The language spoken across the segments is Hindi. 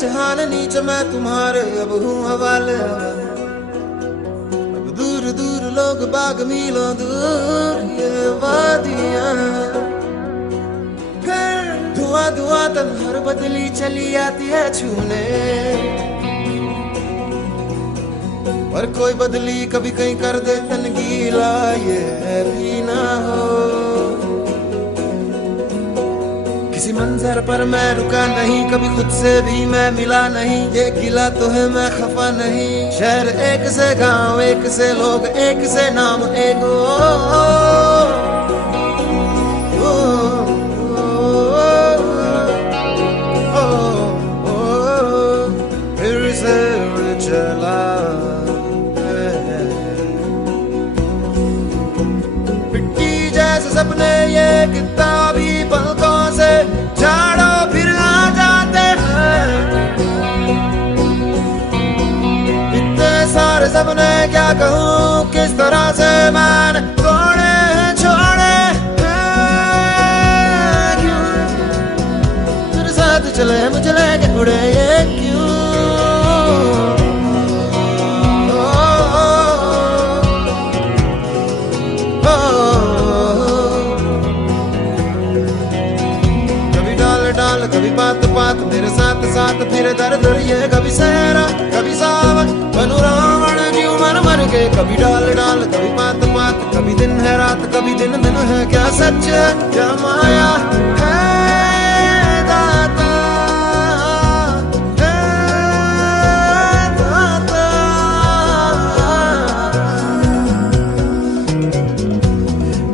जहान नीच मैं तुम्हारे अब हूँ हवाले। अब दूर दूर लोग बाग मीलों दूर ये वादियाँ, फिर धुआं धुआं तन्हार बदली चली आती है छूने। पर कोई बदली कभी कहीं कर दे तन गीला ये भी ना हो। किसी मंजर पर मैं रुका नहीं, कभी खुद से भी मैं मिला नहीं। ये गिला तो है मैं खफा नहीं। शहर एक से गांव एक से लोग एक से नाम एक फिर से चला सपने ये किताबी पलकों से झाड़ो फिर आ जाते हैं। इतने सारे सपने क्या कहूँ किस तरह से मैंने तोड़े छोड़े क्यों तेरे साथ चले मुझे लेके उड़े ये क्यों। कभी बात बात मेरे साथ साथ फिर दर दर ये कभी सहरा कभी सावन बनू रावण क्यों मर मर के। कभी डाल डाल कभी बात बात, कभी दिन है रात कभी दिन दिन है। क्या सच है क्या माया है दाता, है दाता।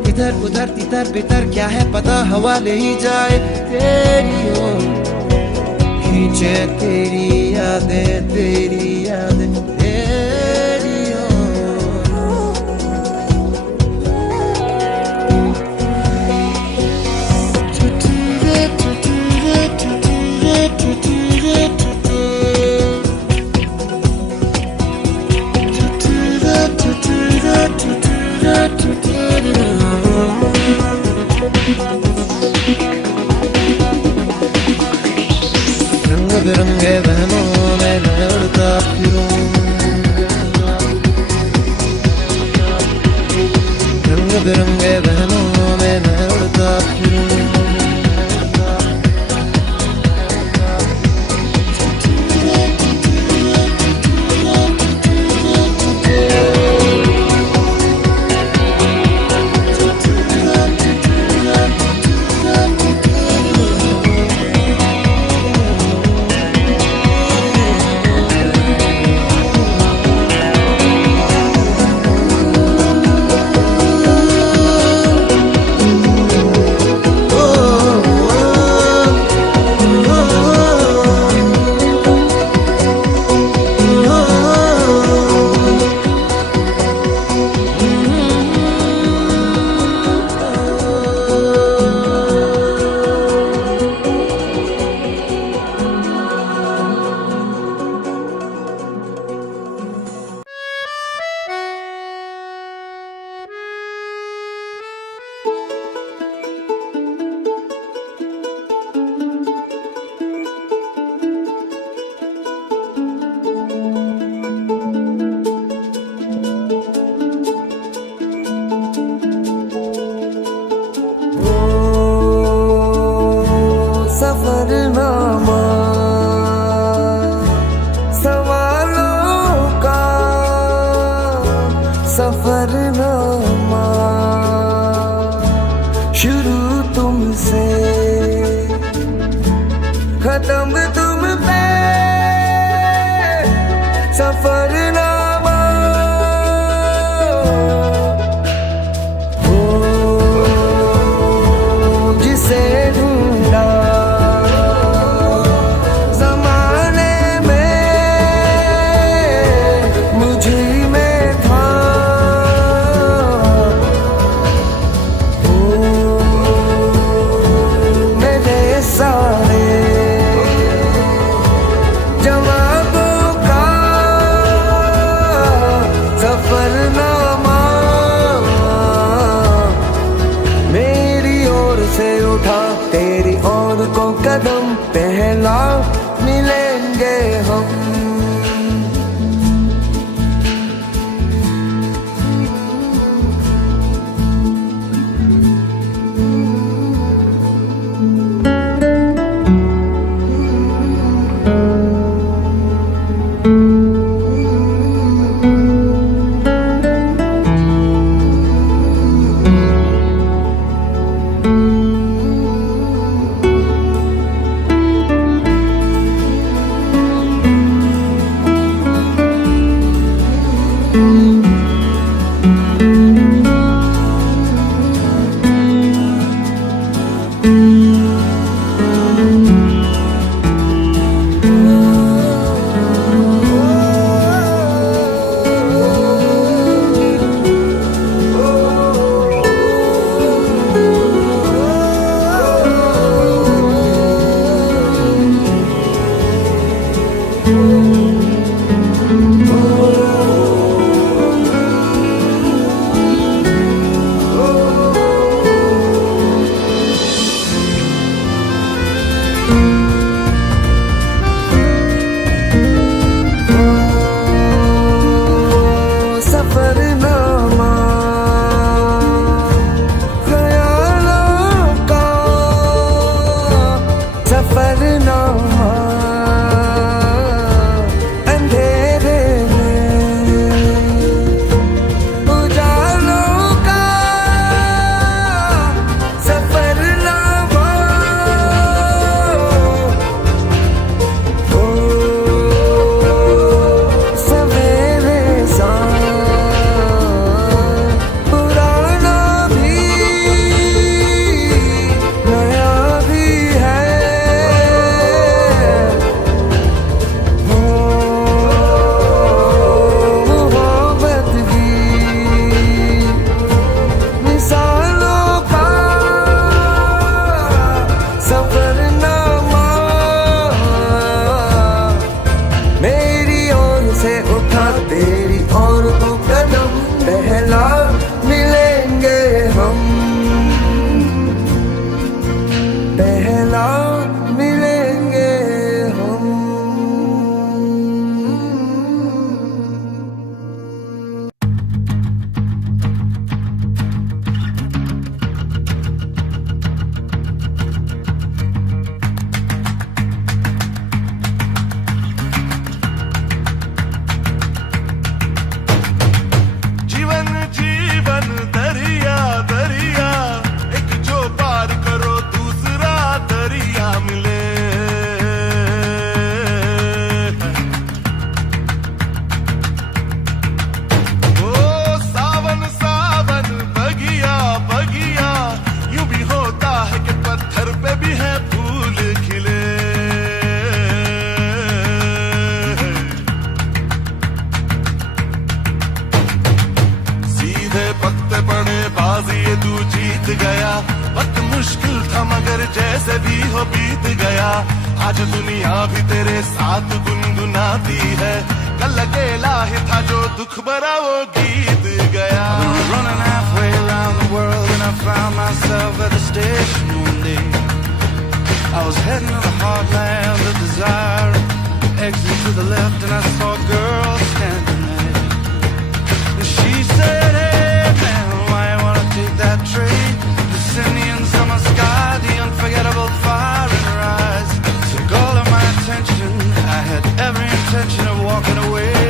इधर उधर तितर बितर क्या है पता, हवा ले ही जाए तेरी ओर। खींचे तेरी यादें तेरी यादें तेरी ओर। रंग बिरंगे बहनों में मैं उड़ता फिरूं, रंग बिरंगे बहनों में मैं उड़ता फिरूं। सफरनामा शुरू तुमसे खत्म तुम पे सफरनामा। ओ जिसे ढूंढा जमाने में मुझे सारे जवाबों का से उठा तेरी और तो कदम, पहला मिलेंगे हम, पहला मिलेंगे हम। जीवन जीवन दरिया दरिया, एक जो पार करो दूसरा दरिया मिले। ओ सावन सावन बगिया बगिया, यूं भी होता है कि पत्थर पे भी है फूल खिले। सीधे पत्ते पड़े बाजी ये तू जीत गया, वक्त मुश्किल था मगर जैसे भी हो बीत गया। आज दुनिया भी तेरे साथ गुनगुनाती है, कल अकेला ही था जो दुख भरा वो गीत गया। Running halfway around the world and I found myself at the station one day. I was heading to the heartland of desire. Exit to the left and I saw a girl standing there. And she said, hey man, why you wanna take that train? The Indian summer sky, the unforgettable fire in her eyes took all of my attention. I had every intention of walking away.